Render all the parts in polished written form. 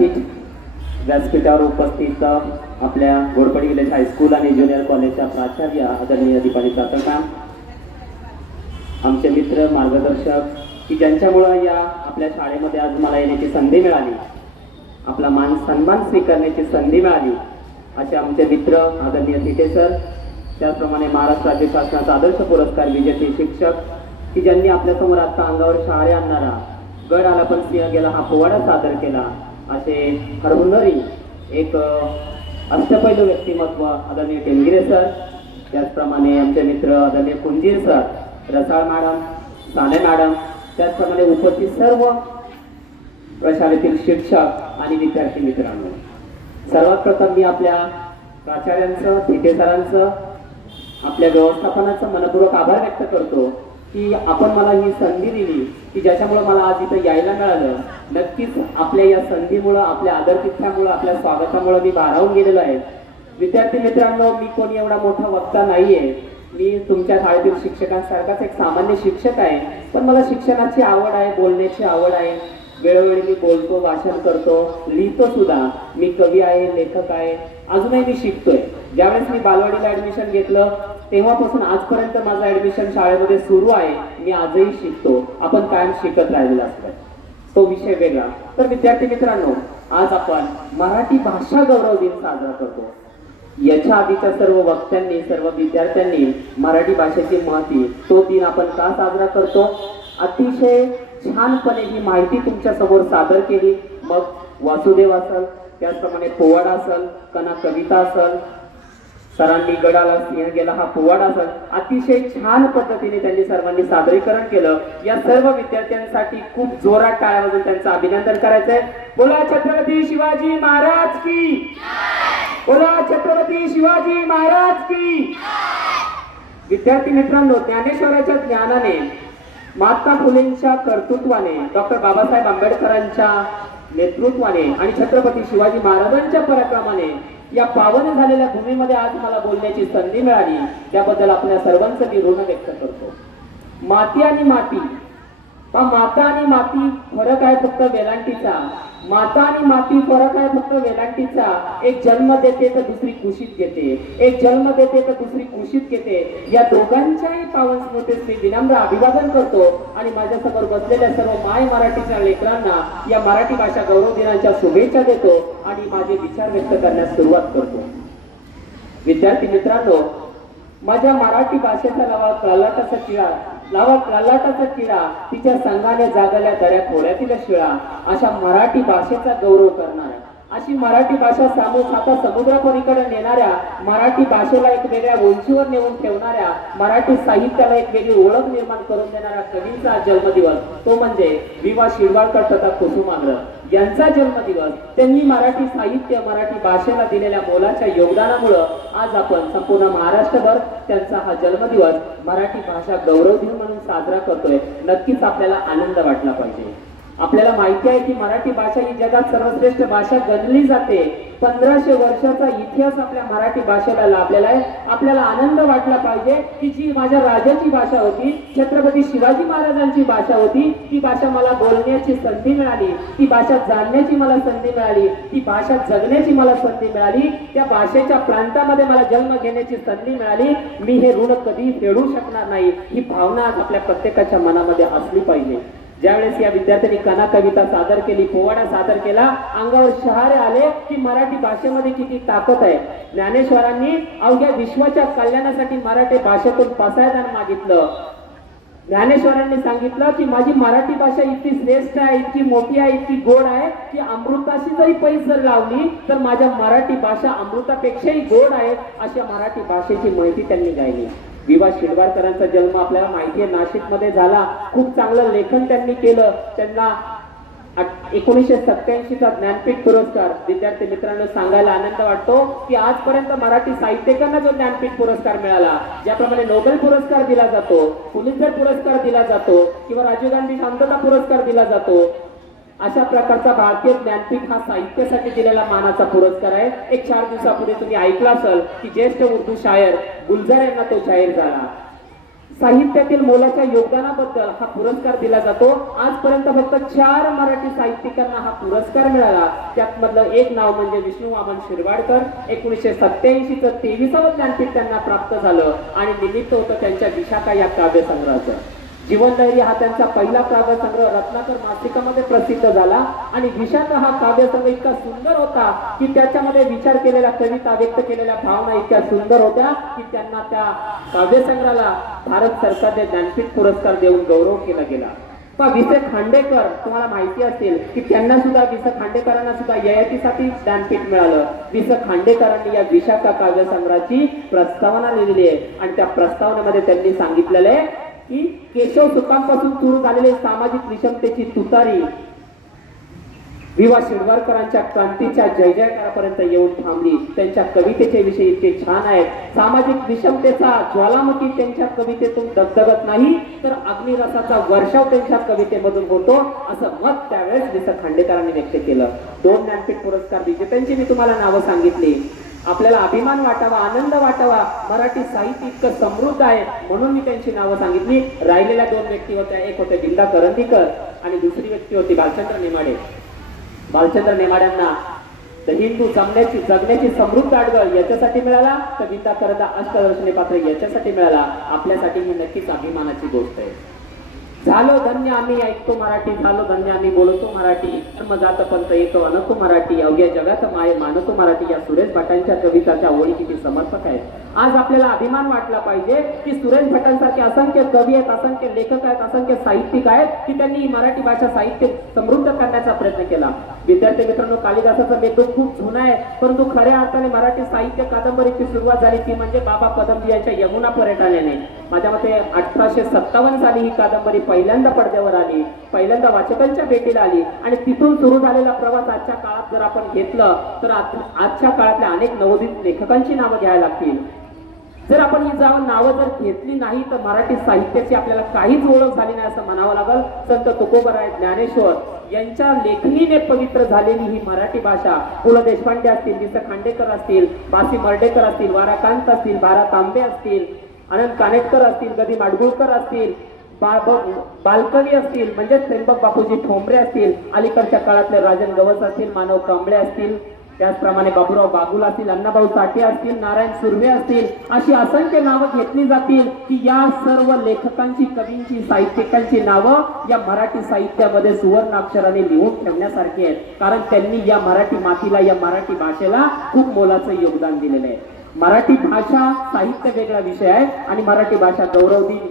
व्यासपीठावर उपस्थित आपल्या घोरपडी विलेज हायस्कूल आणि ज्युनियर कॉलेजच्या प्राचार्य आदरणीय दीपाली चाकणकर, आमचे मित्र मार्गदर्शक की ज्यांच्यामुळे या आपल्या शाळेमध्ये आज मला येण्याची संधी मिळाली, आपला मान सन्मान स्वीकारण्याची संधी मिळाली, असे आमचे मित्र आदरणीय थिटे सर, त्याचप्रमाणे महाराष्ट्र राज्य शासनाचा आदर्श पुरस्कार विजेते शिक्षक की ज्यांनी आपल्यासमोर आता अंगावर शहारे आणणारा गड आला पण सिंह गेला हा पोवाडा सादर केला, असे हरहुन्नरी एक अष्टपैलू व्यक्तिमत्व आदरणीय टेंगिरे सर, त्याचप्रमाणे आमचे मित्र आदरणीय कुंजीर सर, रसाळ मॅडम, साने मॅडम, त्याचप्रमाणे उपस्थित सर्व प्रशालेतील शिक्षक आणि विद्यार्थी मित्रांनो, सर्वात प्रथम मी आपल्या प्राचार्यांचं, थिटे सरांचं, आपल्या व्यवस्थापनाचं मनपूर्वक आभार व्यक्त करतो की आपण मला ही संधी दिली की ज्याच्यामुळे मला आज इथं यायला मिळालं. नक्कीच आपल्या या संधीमुळं, आपल्या आदरातिथ्यामुळं, आपल्या स्वागतामुळं मी भारावून गेलेलो आहे. विद्यार्थी मित्रांनो, मी कोणी एवढा मोठा वक्ता नाहीये, मी तुमच्या शाळेतील शिक्षकांसारखाच एक सामान्य शिक्षक आहे, पण मला शिक्षणाची आवड आहे, बोलण्याची आवड आहे. वेळोवेळी मी बोलतो, भाषण करतो, लिहितो सुद्धा. मी कवी आहे, लेखक आहे, अजूनही मी शिकतोय. ज्यावेळेस मी बालवाडीला ऍडमिशन घेतलं तेव्हापासून आजपर्यंत माझं ऍडमिशन शाळेमध्ये सुरू आहे. मी आजही शिकतो. आपण कायम शिकत राहिलेला असतो, तो विषय वेगळा. तर विद्यार्थी मित्रांनो, आज आपण मराठी भाषा गौरव दिन साजरा करतो. याच्या आधीच्या सर्व वक्त्यांनी, सर्व विद्यार्थ्यांनी मराठी भाषेची महती, तो दिन आपण का साजरा करतो, अतिशय छानपणे ही माहिती तुमच्या समोर सादर केली. मग वासुदेव असल, त्याचप्रमाणे पोवाडा असल, कना कविता असल, सरांनी गडाला सिंह गेला हा पोवाडा असल, अतिशय छान पद्धतीने त्यांनी सर्वांनी सादरीकरण केलं. या सर्व विद्यार्थ्यांसाठी खूप जोरात टाळ्या वाजवून त्यांचं अभिनंदन करायचंय. बोला छत्रपती शिवाजी महाराज की, बोला छत्रपती शिवाजी महाराज की. विद्यार्थी मित्रांनो, ज्ञानेश्वराच्या ज्ञानाने, महात्मा फुलेंच्या कर्तृत्वाने, डॉक्टर बाबासाहेब आंबेडकरांच्या नेतृत्वाने आणि छत्रपती शिवाजी महाराजांच्या पराक्रमाने या पावन झालेल्या भूमीमध्ये आज मला बोलण्याची संधी मिळाली. त्याबद्दल आपल्या सर्वांचं मी ऋण व्यक्त करतो. माती आणि माती, माता आणि माती फरक आहे फक्त वेलांटीचा. माता आणि माती फरक आहे फक्त वेलांटीचा. एक जन्म देते तर दुसरी कुशीत घेते, एक जन्म देते तर दुसरी कुशीत घेते. या दोघांच्याही पावन स्मृतीस मी विनम्र अभिवादन करतो आणि माझ्या समोर बसलेल्या सर्व माय मराठीच्या लेकरांना या मराठी भाषा गौरव दिनाच्या शुभेच्छा देतो आणि माझे विचार व्यक्त करण्यास सुरुवात करतो. विद्यार्थी मित्रांनो, माझ्या मराठी भाषेचा लावा प्रल्हाटाचा किडा, तिच्या संघाने जागल्या दऱ्या खोऱ्यातील शिळा. अशा मराठी भाषेचा गौरव करणाऱ्या, अशी मराठी भाषा साता समुद्रापलीकडे नेणाऱ्या, मराठी भाषेला एक वेगळ्या उंचीवर नेऊन ठेवणाऱ्या, मराठी साहित्याला एक वेगळी ओळख निर्माण करून देणाऱ्या कवींचा जन्मदिवस, तो म्हणजे वि.वा. शिरवाडकर तथा कुसुमाग्रज यांचा जन्मदिवस. त्यांनी मराठी साहित्य, मराठी भाषेला दिलेल्या मोलाच्या योगदानामुळे आज आपण संपूर्ण महाराष्ट्रभर त्यांचा हा जन्मदिवस मराठी भाषा गौरव दिन म्हणून साजरा करतोय. नक्कीच आपल्याला आनंद वाटला पाहिजे. आपल्याला माहिती आहे की मराठी भाषा ही जगात सर्वश्रेष्ठ भाषा गणली जाते. 1500 वर्षाचा इतिहास आपल्या मराठी भाषेला लाभलेला आहे. आपल्याला आनंद वाटला पाहिजे की जी माझ्या राजाची भाषा होती, छत्रपती शिवाजी महाराजांची भाषा होती, ती भाषा मला बोलण्याची संधी मिळाली, ती भाषा जाणण्याची मला संधी मिळाली, ती भाषा जगण्याची मला संधी मिळाली, त्या भाषेच्या प्रांतामध्ये मला जन्म घेण्याची संधी मिळाली. मी हे ऋण कधी फेडू शकणार नाही. ही भावना आज आपल्या प्रत्येकाच्या मनामध्ये असली पाहिजे. ज्यावेळेस या विद्यार्थ्यांनी कना कविता सादर केली, पोवाडा सादर केला, अंगावर शहारे आले की मराठी भाषेमध्ये किती ताकद आहे. ज्ञानेश्वरांनी अवघ्या विश्वाच्या कल्याणासाठी मराठी भाषेतून पसायदान मागितलं. ज्ञानेश्वरांनी सांगितलं की माझी मराठी भाषा इतकी श्रेष्ठ आहे, इतकी मोठी आहे, इतकी गोड आहे की अमृताशी जरी पैस जर लावली तर माझ्या मराठी भाषा अमृतापेक्षाही गोड आहे. अशा मराठी भाषेची माहिती त्यांनी गायली. वि.वा. शिरवाडकरांचा जन्म आपल्याला माहिती आहे नाशिकमध्ये झाला. खूप चांगलं लेखन त्यांनी केलं. त्यांना 1987चा ज्ञानपीठ पुरस्कार, विद्यार्थी मित्रांनो सांगायला आनंद वाटतो की आजपर्यंत मराठी साहित्यिकांना जो ज्ञानपीठ पुरस्कार मिळाला, ज्याप्रमाणे नोबेल पुरस्कार दिला जातो, पुलित्झर पुरस्कार दिला जातो किंवा राजीव गांधी शांतता पुरस्कार दिला जातो, अशा प्रकारचा भारतीय ज्ञानपीठ हा साहित्यासाठी दिलेला मानाचा पुरस्कार आहे. एक 4 दिवसापूर्वी तुम्ही ऐकलं असेल की ज्येष्ठ उर्दू शायर गुलजार यांना तो जाहीर झाला. साहित्यातील मोलाच्या योगदानाबद्दल हा पुरस्कार दिला जातो। आजपर्यंत फक्त 4 मराठी साहित्यिकांना हा पुरस्कार मिळाला। त्यात मधलं एक नाव म्हणजे विष्णू वामन शिरवाडकर। 1987 चं 23वे ज्ञानपीठ त्यांना प्राप्त झालं आणि निमित्त होतं त्यांच्या विशाखा या काव्यसंग्रहाचं। जीवनलहरी हा त्यांचा पहिला काव्यसंग्रह रत्नाकर मासिकामध्ये प्रसिद्ध झाला आणि विशाखा हा काव्यसंग्रह इतका सुंदर होता की त्याच्यामध्ये विचार केलेल्या कविता, व्यक्त केलेल्या भावना इतक्या सुंदर होत्या की त्यांना त्या काव्यसंग्रहाला भारत सरकारने ज्ञानपीठ पुरस्कार देऊन गौरव केला गेला। वि स खांडेकर, तुम्हाला माहिती असेल की त्यांना सुद्धा वि स खांडेकरांना सुद्धा ययातीसाठी ज्ञानपीठ मिळालं। वि स खांडेकरांनी या विशाखा काव्यसंग्रहाची प्रस्तावना लिहिली आहे आणि त्या प्रस्तावनेमध्ये त्यांनी सांगितलेलं आहे की केशव सुतांपासून सुरू झालेले सामाजिक विषमतेची तुतारी विवा शिरवाडकरांच्या क्रांतीच्या जय जयकारापर्यंत येऊन थांबली। त्यांच्या कवितेचे विषय इतके छान आहेत। सामाजिक विषमतेचा ज्वालामुखी त्यांच्या कवितेतून दगदगत नाही तर अग्निरसाचा वर्षाव त्यांच्या कवितेमधून होतो, असं मत त्यावेळेस वि स खांडेकरांनी व्यक्त केलं। 2 ज्ञानपीठ पुरस्कार विजेत्यांची मी तुम्हाला नावं सांगितली। आपल्याला अभिमान वाटावा, आनंद वाटावा, मराठी साहित्य इतकं समृद्ध आहे म्हणून मी त्यांची नावं सांगितली। राहिलेल्या 2 व्यक्ती होत्या, एक होते विंदा करंदीकर आणि दुसरी व्यक्ती होती बालचंद्र नेमाडे। बालचंद्र नेमाड्यांना द हिंदू जगण्याची समृद्ध आडगळ याच्यासाठी मिळाला, तर विंदा करंदा अष्टदर्शनी पात्र याच्यासाठी मिळाला। आपल्यासाठी ही नक्कीच अभिमानाची गोष्ट आहे। झालो धन्य आम्ही ऐकतो मराठी, झालो धन्य आम्ही बोलतो मराठी, धर्म जात पंथ एक अनको मराठी, अवघ्या जगात माय मानतो मराठी। या सुरेश भटांच्या कविताच्या ओळी किती समर्पक आहेत। आज आपल्याला अभिमान वाटला पाहिजे की सुरेश भटांसारखे असंख्य कवी आहेत, असंख्य लेखक आहेत, असंख्य साहित्यिक आहेत की त्यांनी मराठी भाषा साहित्य समृद्ध करण्याचा प्रयत्न केला। विद्यार्थी मित्रांनो, कालिदासाचा मेघदूत खूप जुना आहे, परंतु खऱ्या अर्थाने मराठी साहित्य कादंबरीची सुरुवात झाली ती म्हणजे बाबा पदमजी यांच्या यमुना पर्यटनाने। माझ्या मते 1857 साली ही कादंबरी पहिल्यांदा पडद्यावर आली, पहिल्यांदा वाचकांच्या भेटीला आली आणि तिथून सुरू झालेला प्रवास आजच्या काळात जर आपण घेतलं तर आजच्या काळातल्या अनेक नवोदित लेखकांची नावं घ्यायला लागतील। जर आपण ही नावं जर घेतली नाही तर मराठी साहित्याची आपल्याला काहीच ओळख झाली नाही असं म्हणावं लागल। संत तुकोबराय, ज्ञानेश्वर यांच्या लेखणीने पवित्र झालेली ही मराठी भाषा, पु ल देशपांडे असतील, वि स खांडेकर असतील, बासी मर्डेकर असतील, वाराकांत असतील, बारा तांबे असतील, अनंत कानेटकर असतील, गदी माडगुळकर असतील, बालकवी असतील म्हणजे त्र्यंबक बापूजी ठोंबरे असतील, अलीकडच्या काळातले राजन गवस असतील, मानव कांबळे असतील, त्याचप्रमाणे बाबूराव बागुल असतील, अण्णाभाऊ साठे असतील, नारायण सुर्वे असतील, अशी असंख्य नावं घेतली जातील की या सर्व लेखकांची, कवींची, साहित्यिकांची नावं या मराठी साहित्यामध्ये सुवर्णाक्षराने लिहून ठेवण्यासारखी आहेत, कारण त्यांनी या मराठी मातीला, या मराठी भाषेला खूप मोलाचं योगदान दिलेलं आहे। मराठी भाषा साहित्य वेगळा विषय आहे आणि मराठी भाषा गौरव दिन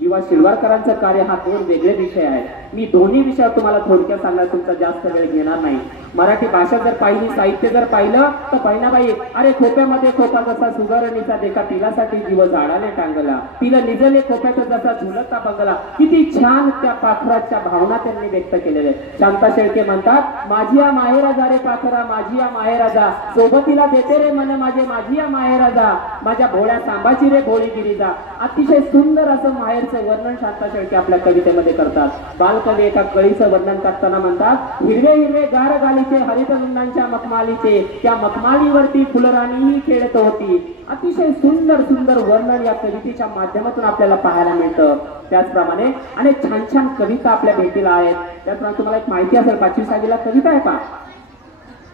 विवा शिरवाडकरांचं कार्य हा 2 वेगळे विषय आहेत। मी दोन्ही विषयावर तुम्हाला थोडक्यात सांगणार, तुमचा जास्त वेळ घेणार नाही। मराठी भाषा जर पाहिली, साहित्य जर पाहिलं तर बहिणाबाई, अरे खोप्यामध्ये खोपा जसा सुगरणीचा देखा, तिलासाठी जीव झाडाने टांगला, तिला निजले खोप्यात जसा झुलता बंगला। किती छान त्या पाखराच्या भावना त्यांनी व्यक्त केलेल्या आहेत। शांता शेळके म्हणतात, माझिया माहेरा जा रे पाखरा, माझिया माहेरा जा, सोबतीला देते रे मन माझे, माझिया माहेरा जा, माझ्या भोळ्या सांबाची रे भोळी गिरीजा। अतिशय सुंदर असं माहेरचं वर्णन शांता शेळके आपल्या कवितेमध्ये करतात। बालकवी एका कळीचं वर्णन करताना म्हणतात, हिरवे हिरवे गार गालीचे, हरितवृंदांच्या मखमालीचे, त्या मखमालीवरती फुलराणीही खेळत होती। अतिशय सुंदर सुंदर वर्णन या कवितेच्या माध्यमातून आपल्याला पाहायला मिळतं। त्याचप्रमाणे अनेक छान छान कविता आपल्या भेटीला आहेत। त्याचप्रमाणे तुम्हाला एक माहिती असेल, 5वी सालीला कविता आहे पहा,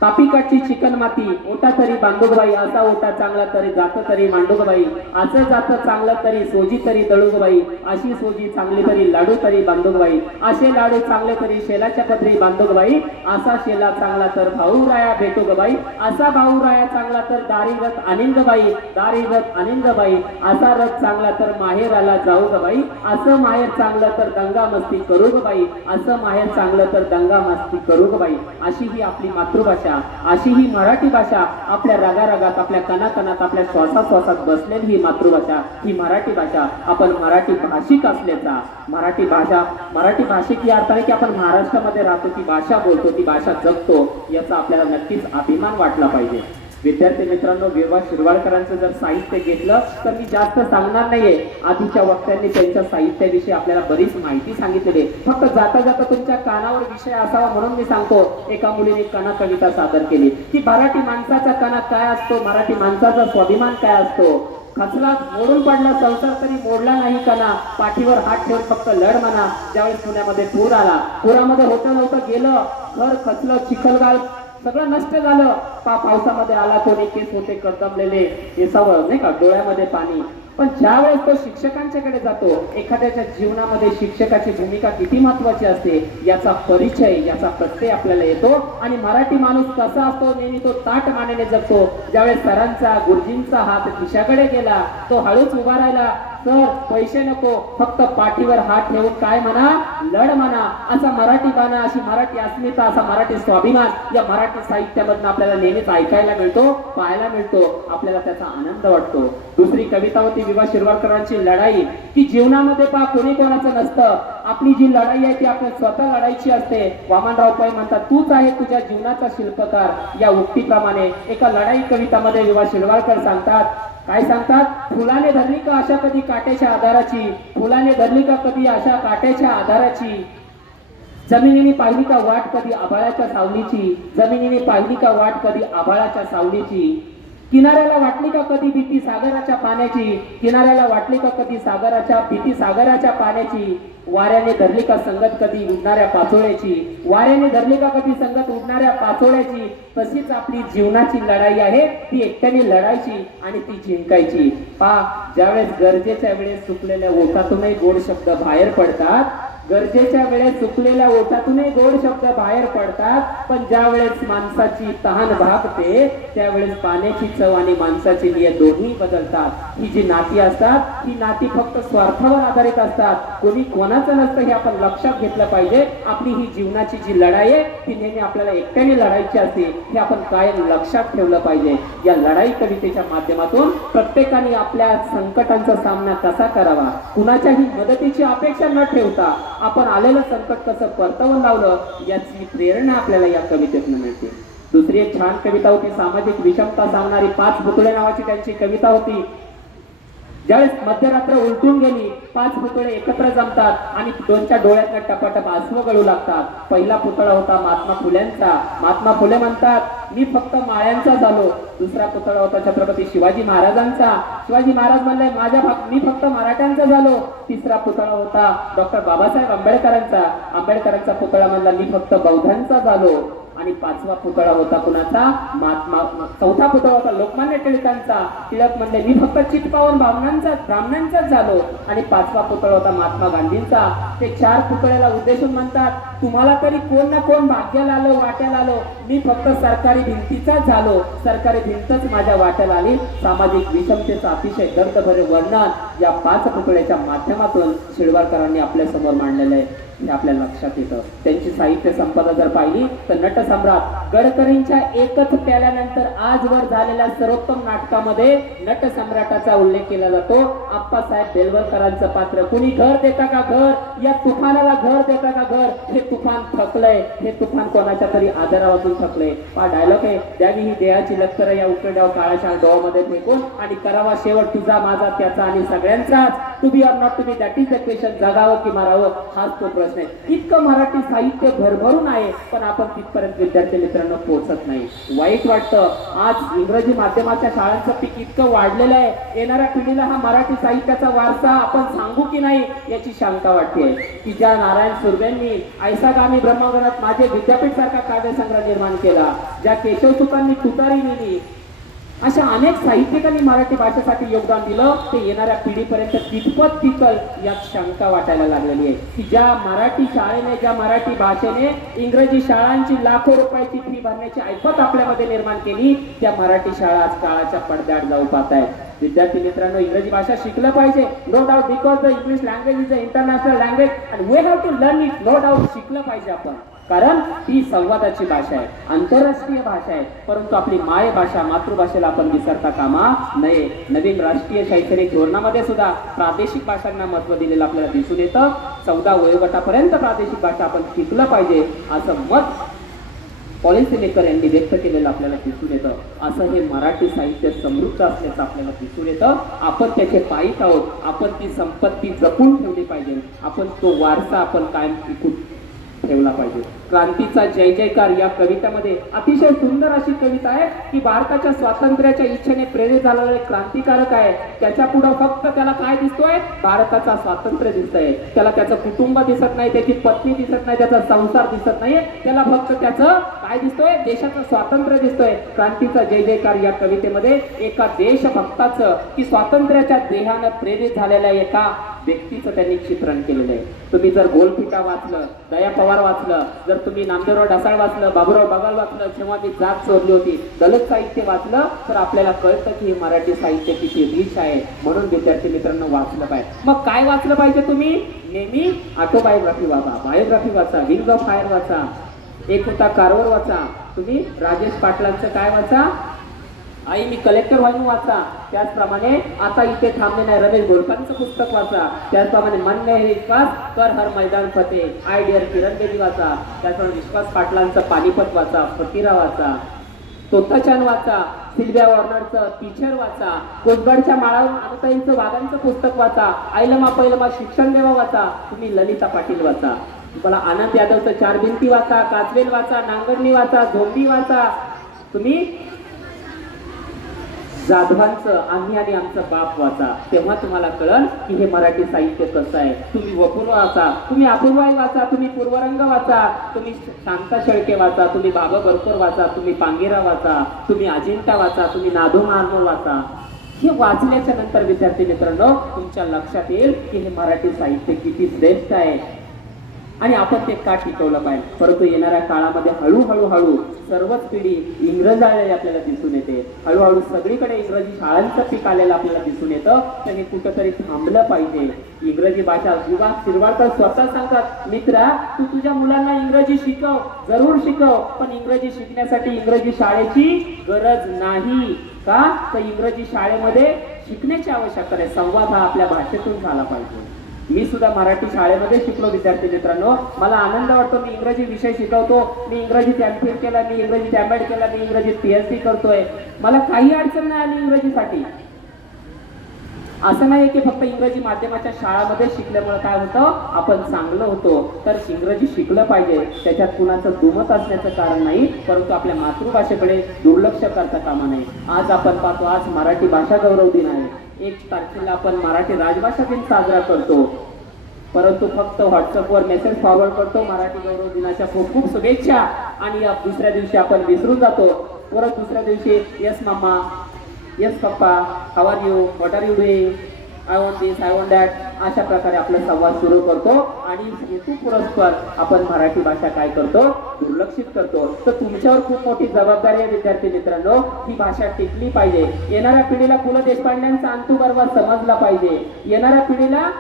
तापिकाची चिकन माती, ओटा तरी बांधुगबाई, असा ओटा चांगला तरी जात तरी मांडुगबाई, असं जात चांगलं तरी सोजी तरी दळुगबाई, अशी सोजी चांगली तरी लाडू तरी बांधुगबाई, असे लाडू चांगले तरी शेलाच्या पदरी बांधुगबाई, असा शेला चांगला तर भाऊराया भेटुगबाई, असा भाऊराया चांगला तर दारी रथ अनिंदबाई, दारी रथ अनिंदबाई, असा रथ चांगला तर माहेराला जाऊगबाई, असं माहेर चांगलं तर दंगा मस्ती करूगबाई, असं माहेर चांगलं तर दंगा मस्ती करूगबाई। अशी ही आपली मातृभाषा, अशी ही मराठी भाषा आपल्या रगारगात, आपल्या कणाकणात, आपल्या श्वासाश्वासात बसलेली ही मातृभाषा, ही मराठी भाषा। आपण मराठी भाषिक असल्याचा, मराठी भाषिक या अर्थाने की आपण महाराष्ट्रामध्ये राहतो, ती भाषा बोलतो, ती भाषा जगतो, याचा आपल्याला नक्कीच अभिमान वाटला पाहिजे। विद्यार्थी मित्रांनो, विवा शिरवाडकरांचं जर साहित्य घेतलं तर मी जास्त सांगणार नाहीये। आधीच्या वक्त्यांनी त्यांच्या साहित्याविषयी आपल्याला बरीच माहिती सांगितलेली आहे। फक्त जाता जाता तुमच्या कानावर विषय असावा म्हणून मी सांगतो, एका मुलीने कणा कविता सादर केली की मराठी माणसाचा कणा काय असतो, मराठी माणसाचा स्वाभिमान काय असतो। खचला मोडून पडला संसार तरी मोडला नाही कणा, पाठीवर हात ठेवून फक्त लढ म्हणा. ज्यावेळेस पुण्यामध्ये पूर आला, पुरामध्ये होतं नव्हतं गेलं, घर खचलं, चिखलगाळ सगळं नष्ट झालं. पावसामध्ये आला कोणी, केस होते कर्दमलेले, हे सगळं नाही का, डोळ्यामध्ये पाणी. पण ज्यावेळेस तो शिक्षकांच्याकडे जातो, एखाद्याच्या जीवनामध्ये शिक्षकाची भूमिका किती महत्वाची असते याचा परिचय, याचा प्रत्यय आपल्याला येतो. आणि मराठी माणूस कसा असतो, नेहमी तो ताठ मानेने जगतो. ज्यावेळेस सरांचा गुरुजींचा हात खिशाकडे गेला, तो हळूच उभा राहिला. सर पैसे नको, फक्त पाठीवर हात ठेवून काय म्हणा, लढ म्हणा. असा मराठी बाणा, अशी मराठी अस्मिता, असा मराठी स्वाभिमान या मराठी साहित्यामधून आपल्याला नेहमीच ऐकायला मिळतो, पाहायला मिळतो. आपल्याला त्याचा आनंद वाटतो. दुसरी कविता होती विवा शिरवाडकरांची लढाई, की जीवनामध्ये पहा कोणी कोणाचं नसतं. आपली जी लढाई आहे ती आपल्याला स्वतः लढायची असते. वामनराव पै म्हणतात, तूच आहे तुझ्या जीवनाचा शिल्पकार. या उक्तीप्रमाणे एका लढाई कवितामध्ये विवा शिरवाडकर सांगतात, काय सांगतात, फुलाने धरली का अशा कधी काट्याच्या आधाराची, फुलाने धरली का कधी अशा काट्याच्या आधाराची, जमिनीने पाहिली का वाट कधी आभाळाच्या सावलीची, जमिनीने पाहिली का वाट कधी आभाळाच्या सावलीची, किनाऱ्याला वाटली का कधी भीती सागराच्या पाण्याची, किनाऱ्याला वाटली का कधी भीती सागराच्या पाण्याची, वाऱ्याने धरली का संगत कधी उडणाऱ्या पाचोळ्याची, वाऱ्याने धरली का कधी संगत उडणाऱ्या पाचोळ्याची. तशीच आपली जीवनाची लढाई आहे, ती एकट्याने लढायची आणि ती जिंकायची. ज्यावेळेस गरजेच्या वेळेस सुकलेल्या ओठातूनही गोड शब्द बाहेर पडतात, गरजेच्या वेळेस सुकलेल्या ओठातूनही गोड शब्द बाहेर पडतात, पण ज्या वेळेस माणसाची तहान भागते त्यावेळेस पाण्याची चव आणि माणसाची नियत दोन्ही बदलतात. ही जी नाती असतात, ही नाती फक्त स्वार्थावर आधारित असतात, कोणी कोणाचं नसतं हे आपण लक्षात घेतलं पाहिजे. आपली ही जीवनाची जी लढाई आहे ती नेहमी आपल्याला एकट्याने लढायची असते, हे आपण कायम लक्षात ठेवलं पाहिजे. या लढाई कवितेच्या माध्यमातून प्रत्येकाने आपल्या संकटांचा सामना कसा करावा, कुणाच्याही मदतीची अपेक्षा न ठेवता आपण आलेलं संकट कसं परतवून लावलं, याची प्रेरणा आपल्याला या कवितेतून मिळते. दुसरी एक छान कविता होती, सामाजिक विषमता सांगणारी 5 पुतळे नावाची त्यांची कविता होती. ज्यावेळेस मध्यरात्र उलटून गेली, 5 पुतळे एकत्र जमतात आणि दोनच्या डोळ्यातनं टपाटप आसवं गळू लागतात. पहिला पुतळा होता महात्मा फुल्यांचा. महात्मा फुले म्हणतात, मी फक्त माळ्यांचा झालो. दुसरा पुतळा होता छत्रपती शिवाजी महाराजांचा. शिवाजी महाराज म्हणले, मी फक्त मराठ्यांचा झालो. तिसरा पुतळा होता डॉक्टर बाबासाहेब आंबेडकरांचा. आंबेडकरांचा पुतळा म्हणला, मी फक्त बौद्धांचा झालो. आणि 5वा पुतळा होता कुणाचा, चौथा पुतळा होता लोकमान्य टिळकांचा. टिळक म्हणले, मी फक्त चित्पावन ब्राह्मणांचाच झालो. आणि 5वा पुतळा होता महात्मा गांधींचा. ते 4 पुतळ्याला उद्देशून म्हणतात, तुम्हाला तरी कोण ना कोण भाग्याला आलो, वाट्याला आलो, मी फक्त सरकारी भिंतीचाच झालो. सरकारी भिंतच माझ्या वाट्याला आली. सामाजिक विषमतेचं अतिशय दर्दभरे वर्णन या 5 पुतळ्याच्या माध्यमातून शिरवाडकरांनी आपल्या समोर मांडलेलं आहे, हे आपल्या लक्षात येतं. त्यांची साहित्य संपदा जर पाहिली तर नटसम्राट गडकरींच्या एकच प्याल्यानंतर आजवर झालेल्या सर्वोत्तम नाटकामध्ये नटसम्राटाचा उल्लेख केला जातो. आप्पासाहेब बेलवलकरांचं पात्र, कुणी घर देता का घर, या तुफानाला घर देता का घर, हे तुफान थकलंय, हे तुफान कोणाच्या तरी आदरावातून थकलंय. हा डायलॉग आहे, द्यावी ही देहाची लक्तर या उकड्याव काळाच्या डोळ्यामध्ये फेकून आणि करावा शेवट तुझा माझा त्याचा आणि सगळ्यांचाच. To be or not to be, that is the question. जगावं की मारावं हाच तो प्रश्न आहे. इतकं मराठी साहित्य भरभरून आहे, पण आपण तिथपर्यंत विद्यार्थी मित्रांनो पोहोचत नाही. वाईट वाटतं. आज इंग्रजी माध्यमाच्या शाळांचं पीक इतकं वाढलेलं आहे, येणाऱ्या पिढीला हा मराठी साहित्याचा वारसा आपण सांगू की नाही याची शंका वाटते. की ज्या नारायण सुर्वेंनी ऐसागामी ब्रह्मगणात माझे विद्यापीठ सारखा काव्यसंग्रह निर्माण केला, ज्या केशवसुतांनी तुतारी लिहिली, अशा अनेक साहित्यिकांनी मराठी भाषेसाठी योगदान दिलं, ते येणाऱ्या पिढीपर्यंत कितपत टिकल यात शंका वाटायला लागलेली आहे. की ज्या मराठी शाळेने, ज्या मराठी भाषेने इंग्रजी शाळांची लाखो रुपयाची फी भरण्याची ऐपत आपल्यामध्ये निर्माण केली, त्या मराठी शाळा आज काळाच्या पडद्याआड जाऊ पाहत आहेत. विद्यार्थी मित्रांनो, इंग्रजी भाषा शिकलं पाहिजे, no doubt, because the English language is a international language and we have to learn it. No doubt शिकलं पाहिजे आपण, कारण ती संवादाची भाषा आहे, आंतरराष्ट्रीय भाषा आहे. परंतु आपली मायभाषा, मातृभाषेला आपण विसरता कामा नये. नवीन राष्ट्रीय शैक्षणिक धोरणामध्ये सुद्धा प्रादेशिक भाषांना महत्त्व दिलेलं आपल्याला दिसून येतं. 14 वयोगटापर्यंत प्रादेशिक भाषा आपण शिकलं पाहिजे असं मत पॉलिसी मेकर यांनी व्यक्त केलेलं आपल्याला दिसून येतं. असं हे मराठी साहित्य समृद्ध असल्याचं आपल्याला दिसून येतं. आपण त्याचे पायीक आहोत. आपण ती संपत्ती जपून ठेवली पाहिजे. आपण तो वारसा आपण कायम टिकून ठेवला पाहिजे. क्रांतीचा जय जयकार या कवितेमध्ये अतिशय सुंदर अशी कविता आहे की भारताच्या स्वातंत्र्याच्या इच्छेने प्रेरित झालेला एक क्रांतिकारक आहे. त्याच्या पुढे फक्त त्याला काय दिसतोय? भारताचा स्वातंत्र्य दिसतंय. त्याला त्याचं कुटुंब दिसत नाही, त्याची पत्नी दिसत नाही, त्याचा संसार दिसत नाही. त्याला फक्त त्याचं काय दिसतोय? देशाचं स्वातंत्र्य दिसतोय. क्रांतीचा जय जयकार या कवितेमध्ये एका देशभक्ताचं की स्वातंत्र्याच्या देहानं प्रेरित झालेल्या एका व्यक्तीचं त्यांनी चित्रण केलेलं आहे. तुम्ही जर गोलफिटा वाचलं, दया पवार वाचलं, जर तुम्ही नामदेवराव ढसाळ वाचलं, बाबूराव बगाल वाचलं, जेव्हा मी जात चोरली होती, दलित साहित्य वाचलं, तर आपल्याला कळतं की हे मराठी साहित्य किती रिच आहे. म्हणून विद्यार्थी मित्रांनो वाचलं पाहिजे. मग काय वाचलं पाहिजे तुम्ही? नेहमी ऑटोबायोग्राफी वाचा, बायोग्राफी वाचा, विंग्स ऑफ फायर वाचा, एक होता कारवर वाचा, तुम्ही राजेश पाटलांचं काय वाचा, आई मी कलेक्टर व्हायला वाचा. त्याचप्रमाणे आता इथे थांबले नाही, रमेश गोलकांचं पुस्तक वाचा. त्याचप्रमाणे मन नाही विश्वास कर हर मैदान फतेह, आय डिअर किरण बेदी वाचा. त्याचप्रमाणे विश्वास पाटलांचं पानिपत वाचा, फकीरा वाचा, तोताचान वाचा, सिल्विया वॉर्नरचं टीचर वाचा, कोसगडच्या माळावरून अनुताईंचं वाघांचं पुस्तक वाचा, आईलमा पैलमा शिक्षण देवा वाचा, तुम्ही ललिता पाटील वाचा. तुम्हाला आनंद यादवचं चार भिंती वाचा, काजवेल वाचा, नांगरणी वाचा, झोंबी वाचा, तुम्ही जाधवांचं आम्ही आणि आमचं बाप वाचा. तेव्हा तुम्हाला कळलं की हे मराठी साहित्य कसं आहे. तुम्ही वपूर वाचा, तुम्ही अपूर्वाई वाचा, तुम्ही पूर्वरंग वाचा, तुम्ही शांता शेळके वाचा, तुम्ही बाबा बरकर वाचा, तुम्ही पांगेरा वाचा, तुम्ही अजिंठा वाचा, तुम्ही नादू मार्मोळ वाचा. हे वाचल्याच्या नंतर विद्यार्थी मित्रांनो तुमच्या लक्षात येईल की हे मराठी साहित्य किती श्रेष्ठ आहे आणि आपण ते का टिकवलं पाहिजे. परंतु येणाऱ्या काळामध्ये हळूहळू सर्वच पिढी इंग्रजाळलेली आपल्याला दिसून येते. हळूहळू सगळीकडे इंग्रजी शाळांचं पीक आलेलं आपल्याला दिसून येतं. तर हे कुठंतरी थांबलं पाहिजे. इंग्रजी भाषा युवा शिरवाडकर स्वतः सांगतात, मित्रा तू तुझ्या मुलांना इंग्रजी शिकव, जरूर शिकव, पण इंग्रजी शिकण्यासाठी इंग्रजी शाळेची गरज नाही. का तर इंग्रजी शाळेमध्ये शिकण्याची आवश्यकता आहे. संवाद हा आपल्या भाषेतून झाला पाहिजे. मी सुद्धा मराठी शाळेमध्ये शिकलो विद्यार्थी मित्रांनो. मला आनंद वाटतो. मी इंग्रजी विषय शिकवतो, मी इंग्रजीत एम.फिल केला, मी इंग्रजीत एम.एड केला, मी इंग्रजीत पी.एच.डी करतोय. मला काही अडचण नाही आली इंग्रजीसाठी. असं नाही की फक्त इंग्रजी माध्यमाच्या शाळामध्ये शिकल्यामुळे काय होतं आपण चांगलं होतो. तर इंग्रजी शिकलं पाहिजे, त्याच्यात कुणाचं दुमत असण्याचं कारण नाही, परंतु आपल्या मातृभाषेकडे दुर्लक्ष करता कामा नये. आज आपण पाहतो, आज मराठी भाषा गौरव दिन आहे. 1 तारखेला आपण मराठी राजभाषा दिन साजरा करतो, परंतु फक्त व्हॉट्सअपवर मेसेज फॉरवर्ड करतो मराठी गौरव दिनाच्या खूप खूप शुभेच्छा आणि दुसऱ्या दिवशी आपण विसरून जातो. परत दुसऱ्या दिवशी यस मामा, यस पप्पा, how are you, what are you doing, I want this, I want that, अशा प्रकारे आपला संवाद सुरू करतो आणि हेतू पुरस्पर आपण मराठी भाषा काय करतो दुर्लक्षित करतो. तर तुमच्यावर खूप मोठी जबाबदारी आहे विद्यार्थी मित्रांनो. ही भाषा टिकली पाहिजे. येणाऱ्या पिढीला पु ल देशपांड्यांचा अंतू बर्वा समजला पाहिजे. येणाऱ्या पिढीला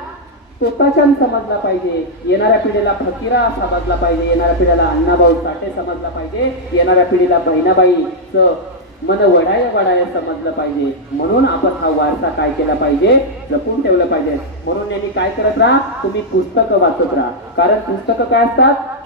तोताचान समजला पाहिजे. येणाऱ्या पिढीला फकीरा समजला पाहिजे. येणाऱ्या पिढीला अण्णाभाऊ साठे समजला पाहिजे. येणाऱ्या पिढीला बहिणाबाईचं मन वडाय समजलं पाहिजे. म्हणून आपण हा वारसा काय केला पाहिजे जपून ठेवलं पाहिजे. म्हणून यांनी काय करत राहा, तुम्ही पुस्तकं वाचत राहा. कारण पुस्तकं काय असतात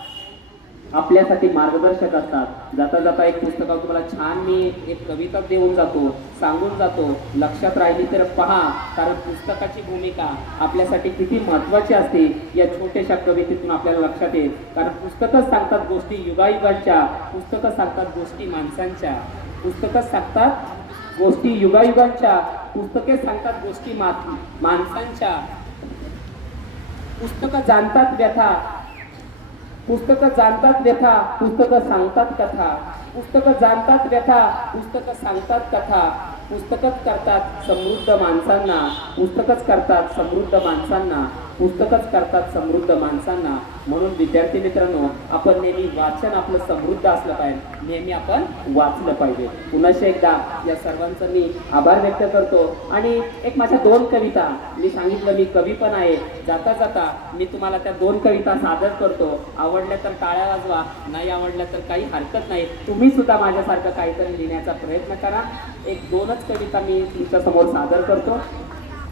आपल्यासाठी मार्गदर्शक असतात. जाता जाता एक पुस्तकावर तुम्हाला छान मी एक कविता देऊन जातो, सांगून जातो, लक्षात राहिली तर पहा. कारण पुस्तकाची भूमिका आपल्यासाठी किती महत्वाची असते या छोट्याशा कवितेतून आपल्याला लक्षात येईल. कारण पुस्तकच सांगतात गोष्टी युगायुगांच्या, पुस्तकं सांगतात गोष्टी माणसांच्या, पुस्तकं सांगतात गोष्टी युगायुगांच्या, पुस्तके सांगतात गोष्टी माणसांच्या. पुस्तकं जाणतात व्यथा, पुस्तकं जाणतात व्यथा, पुस्तकं सांगतात कथा. पुस्तकं जाणतात व्यथा, पुस्तकं सांगतात कथा. पुस्तकच करतात समृद्ध माणसांना, पुस्तकच करतात समृद्ध माणसांना, पुस्तकच करतात समृद्ध माणसांना. म्हणून विद्यार्थी मित्रांनो आपण नेहमी वाचन आपलं समृद्ध असलं पाहिजे, नेहमी आपण वाचलं पाहिजे. पुन्हा एकदा या सर्वांचं मी आभार व्यक्त करतो. आणि एक माझ्या 2 कविता मी सांगितलं मी कवी पण आहे. जाता जाता मी तुम्हाला त्या 2 कविता सादर करतो. आवडल्या तर टाळ्या वाजवा, नाही आवडल्या तर काही हरकत नाही. तुम्ही सुद्धा माझ्यासारखं काहीतरी लिहिण्याचा प्रयत्न करा. एक 2च कविता मी तुमच्या समोर सादर करतो.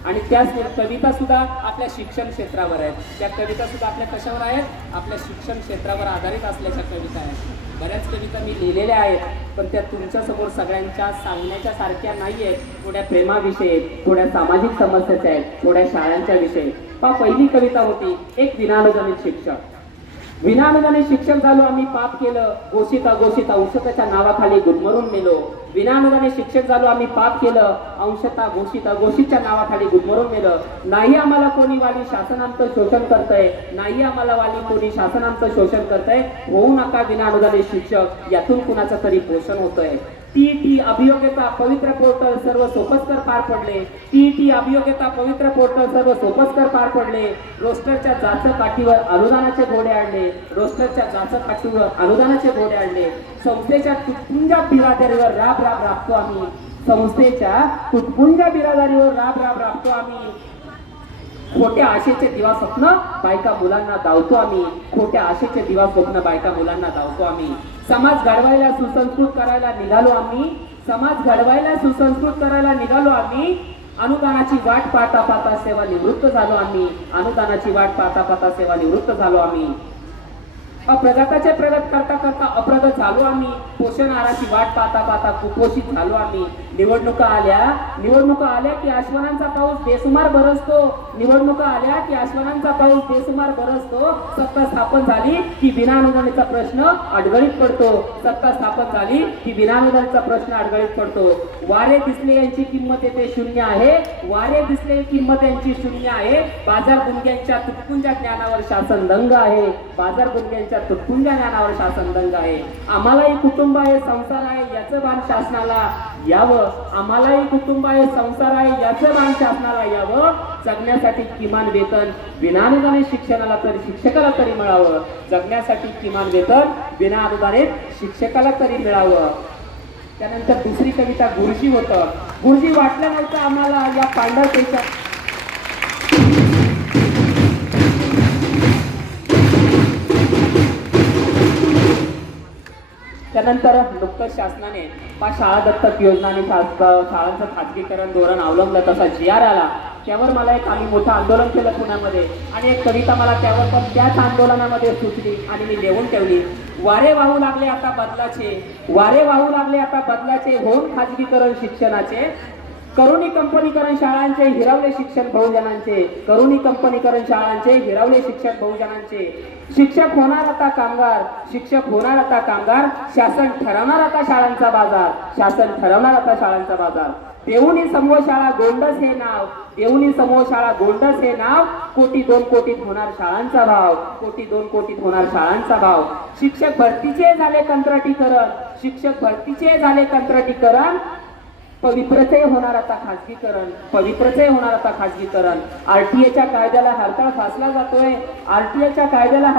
आणि त्या कविता सुद्धा आपल्या शिक्षण क्षेत्रावर आहेत. त्या कविता सुद्धा आपल्या कशावर आहेत, आपल्या शिक्षण क्षेत्रावर आधारित असल्याच्या कविता आहेत. बऱ्याच कविता मी लिहिलेल्या आहेत, पण त्या तुमच्यासमोर सगळ्यांच्या सांगण्याच्या सारख्या नाही आहेत. थोड्या प्रेमाविषयी आहेत, थोड्या सामाजिक समस्याच्या आहेत, थोड्या शाळांच्या विषयी. पहिली कविता होती एक विनाअनुदानित शिक्षक. विनानुदाने शिक्षण झालो आम्ही पाप केलं, घोषित अघोषित औषधाच्या नावाखाली गुदमरून मेलो. विनानुदाने शिक्षण झालो आम्ही पाप केलं, अंशतः घोषित अघोषितच्या नावाखाली गुदमरून मेलं. नाही आम्हाला कोणी वाली शासन आमचं शोषण करतंय, नाही आम्हाला वाली कोणी शासन आमचं शोषण करतंय. होऊ नका विनानुदाने शिक्षक, यातून कुणाचं तरी पोषण होतंय. टीईटी अभियोग्यता पवित्र पोर्टल सर्व सोपस्कर पार पडले. टीईटी अभियोग्यता पवित्र पोर्टल सर्व सोपस्कर पार पडले. रोस्टरच्या जाच काठीवर अनुदानाचे घोडे आणले. रोस्टरच्या जाच काठीवर अनुदानाचे घोडे आणले. संस्थेच्या तुटपुंजा बिरादरीवर राब राब राबतो आम्ही. संस्थेच्या तुटपुंजा बिरादरीवर राब राब राबतो आम्ही. खोट्या आशेचे दिवा स्वप्न बायका मुलांना दावतो आम्ही. खोट्या आशेचे दिवा स्वप्न बायका मुलांना दावतो आम्ही. समाज घडवायला सुसंस्कृत करायला निघालो आम्ही. समाज घडवायला सुसंस्कृत करायला निघालो आम्ही. अनुदानाची वाट पाहता पाहता सेवा निवृत्त झालो आम्ही. अनुदानाची वाट पाहता पाहता सेवा निवृत्त झालो आम्ही. अप्रगताचे प्रगत करता करता अप्रगत झालो आम्ही. पोषण आहाराची वाट पाहता पाहता कुपोषित झालो आम्ही. निवडणुका आल्या की आश्वानांचा पाऊस बेसुमार बरसतो. निवडणुका आल्या की आश्वानांचा पाऊस बेसुमार बरसतो. सत्ता स्थापन झाली की विनाअनुदानाचा प्रश्न अडगळीत पडतो. सत्ता स्थापन झाली की विनाअनुदानाचा प्रश्न अडगळीत पडतो. वारे दिसले यांची किंमत येथे शून्य आहे. वारे दिसले किंमत यांची शून्य आहे. बाजार गुंग्यांच्या तुटपुंजा ज्ञानावर शासन दंग आहे. बाजार गुंग्यांच्या तुटपुंजा ज्ञानावर शासन दंग आहे. आम्हालाही कुटुंब आहे, संसार आहे, याचं भान शासनाला यावं. आम्हालाही कुटुंब आहे, संसार आहे, याचं भान शासनाला यावं. जगण्यासाठी किमान वेतन विनाअनुदानित शिक्षणाला तरी शिक्षकाला तरी मिळावं. जगण्यासाठी किमान वेतन विनाअनुदानित शिक्षकाला तरी मिळावं. त्यानंतर दुसरी कविता गुरुजी होतं. गुरुजी वाटलं नव्हतं आम्हाला या पांढरपेशा. त्यानंतर नुकतंच शासनाने शाळा दत्तक योजना आणि शाळांचं खाजगीकरण धोरण अवलंबलं तसा GR आला. त्यावर मला आम्ही मोठं आंदोलन केलं पुण्यामध्ये आणि एक कविता मला त्यावर पण त्याच आंदोलनामध्ये सुचली आणि मी लिहून ठेवली. वारे वाहू लागले आता बदलाचे, वारे वाहू लागले आता बदलाचे, होऊन खाजगीकरण शिक्षणाचे. करुणी कंपनीकरण शाळांचे हिरावले शिक्षण बहुजनांचे. करुणी कंपनीकरण शाळांचे हिरावले शिक्षण बहुजनांचे. शिक्षक होणार आता कामगार, शिक्षक होणार आता कामगार. शासन ठरवणार आता शाळांचा बाजार, शासन ठरवणार आता शाळांचा बाजार. देऊनी समूह शाळा गोंडस हे नाव, देऊनी समूह शाळा गोंडस हे नाव. कोटी 2 कोटीत होणार शाळांचा भाव, कोटी 2 कोटीत होणार शाळांचा भाव. शिक्षक भरतीचे झाले कंत्राटीकरण, शिक्षक भरतीचे झाले कंत्राटीकरण. पवित्रचे होणार आता खाजगीकरण, पवित्रचे होणार आता खाजगीकरण. RTA च्या कायद्याला हरताळ फासला जातोय, RTA च्या कायद्याला